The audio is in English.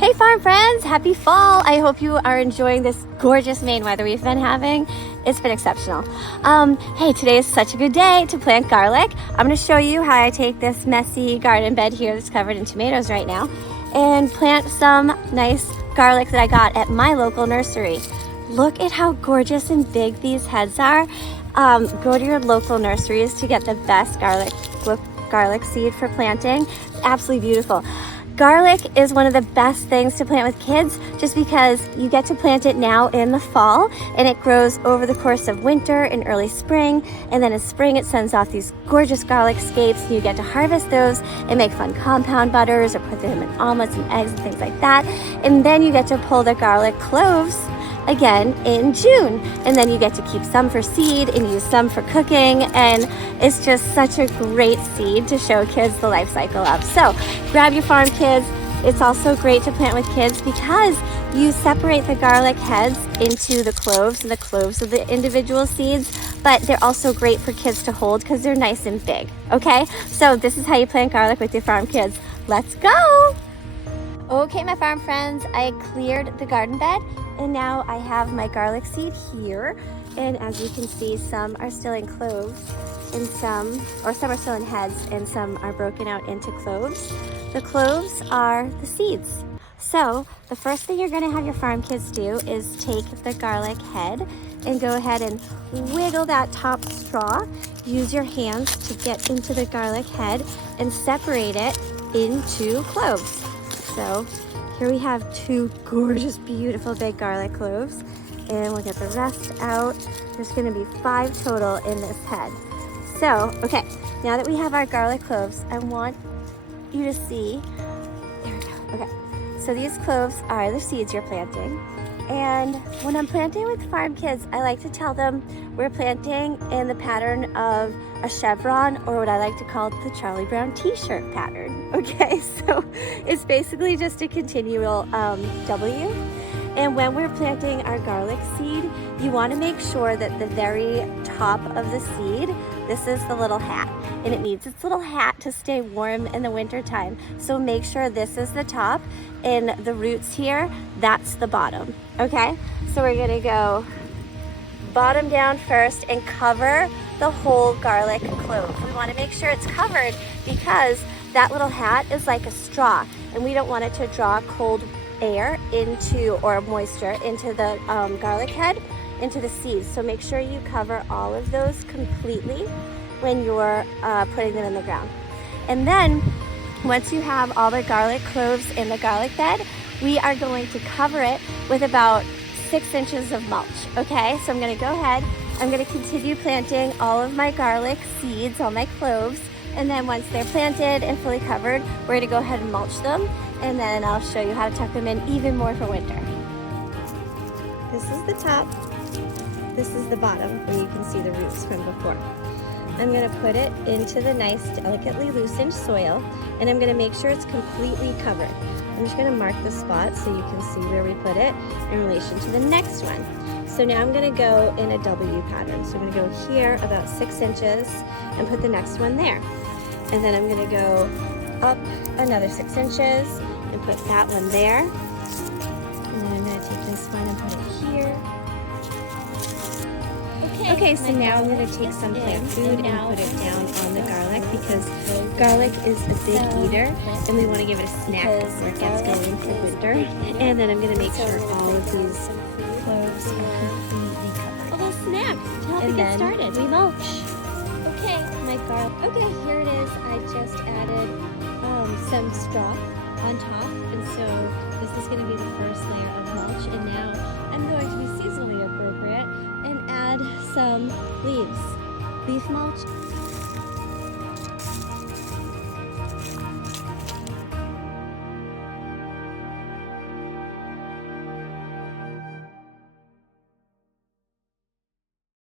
Hey farm friends, happy fall. I hope you are enjoying this gorgeous Maine weather we've been having. It's been exceptional. Hey, today is such a good day to plant garlic. I'm gonna show you how I take this messy garden bed here that's covered in tomatoes right now and plant some nice garlic that I got at my local nursery. Look at how gorgeous and big these heads are. Go to your local nurseries to get the best garlic seed for planting. It's absolutely beautiful. Garlic is one of the best things to plant with kids just because you get to plant it now in the fall and it grows over the course of winter and early spring, and then in spring it sends off these gorgeous garlic scapes and you get to harvest those and make fun compound butters or put them in omelets and eggs and things like that. And then you get to pull the garlic cloves again in June, and then you get to keep some for seed and use some for cooking, and it's just such a great seed to show kids the life cycle of. So grab your farm kids. It's also great to plant with kids because you separate the garlic heads into the cloves, and the cloves of the individual seeds, but they're also great for kids to hold because they're nice and big. Okay, so this is how you plant garlic with your farm kids. Let's go. Okay, my farm friends, I cleared the garden bed and now I have my garlic seed here. And as you can see, some are still in cloves and some are still in heads and some are broken out into cloves. The cloves are the seeds. So the first thing you're gonna have your farm kids do is take the garlic head and go ahead and wiggle that top straw. Use your hands to get into the garlic head and separate it into cloves. So here we have two gorgeous, beautiful big garlic cloves, and we'll get the rest out. There's gonna be 5 total in this head. So, okay, now that we have our garlic cloves, I want you to see, there we go, okay. So these cloves are the seeds you're planting. And when I'm planting with farm kids, I like to tell them we're planting in the pattern of a chevron, or what I like to call the Charlie Brown t-shirt pattern. Okay, so it's basically just a continual W. And when we're planting our garlic seed, you want to make sure that the very top of the seed, this is the little hat, and it needs its little hat to stay warm in the winter time. So make sure this is the top and the roots here, that's the bottom. Okay, so we're gonna go bottom down first and cover the whole garlic clove. We want to make sure it's covered because that little hat is like a straw and we don't want it to draw cold air into, or moisture into the garlic head, into the seeds. So make sure you cover all of those completely when you're putting them in the ground. And then once you have all the garlic cloves in the garlic bed, we are going to cover it with about 6 inches of mulch. Okay, so I'm going to go ahead, I'm going to continue planting all of my garlic seeds, all my cloves, and then once they're planted and fully covered, we're going to go ahead and mulch them, and then I'll show you how to tuck them in even more for winter. This is the top, this is the bottom where you can see the roots from before. I'm going to put it into the nice delicately loosened soil, and I'm going to make sure it's completely covered. I'm just going to mark the spot so you can see where we put it in relation to the next one. So now I'm going to go in a W pattern. So I'm going to go here about 6 inches and put the next one there. And then I'm going to go up another 6 inches and put that one there. And then I'm going to take this one and put it here. Okay, so now I'm going to take some plant food and put it down on the garlic because garlic is a big eater and we want to give it a snack before it gets going for winter. And then I'm going to make sure all of these cloves are completely covered. A little snack to help you get started. We mulch. Okay, my garlic. Okay, here it is. I just added some straw on top, and so this is going to be the first layer of mulch. And now I'm going to be seasonally appropriate and add some leaves. Leaf mulch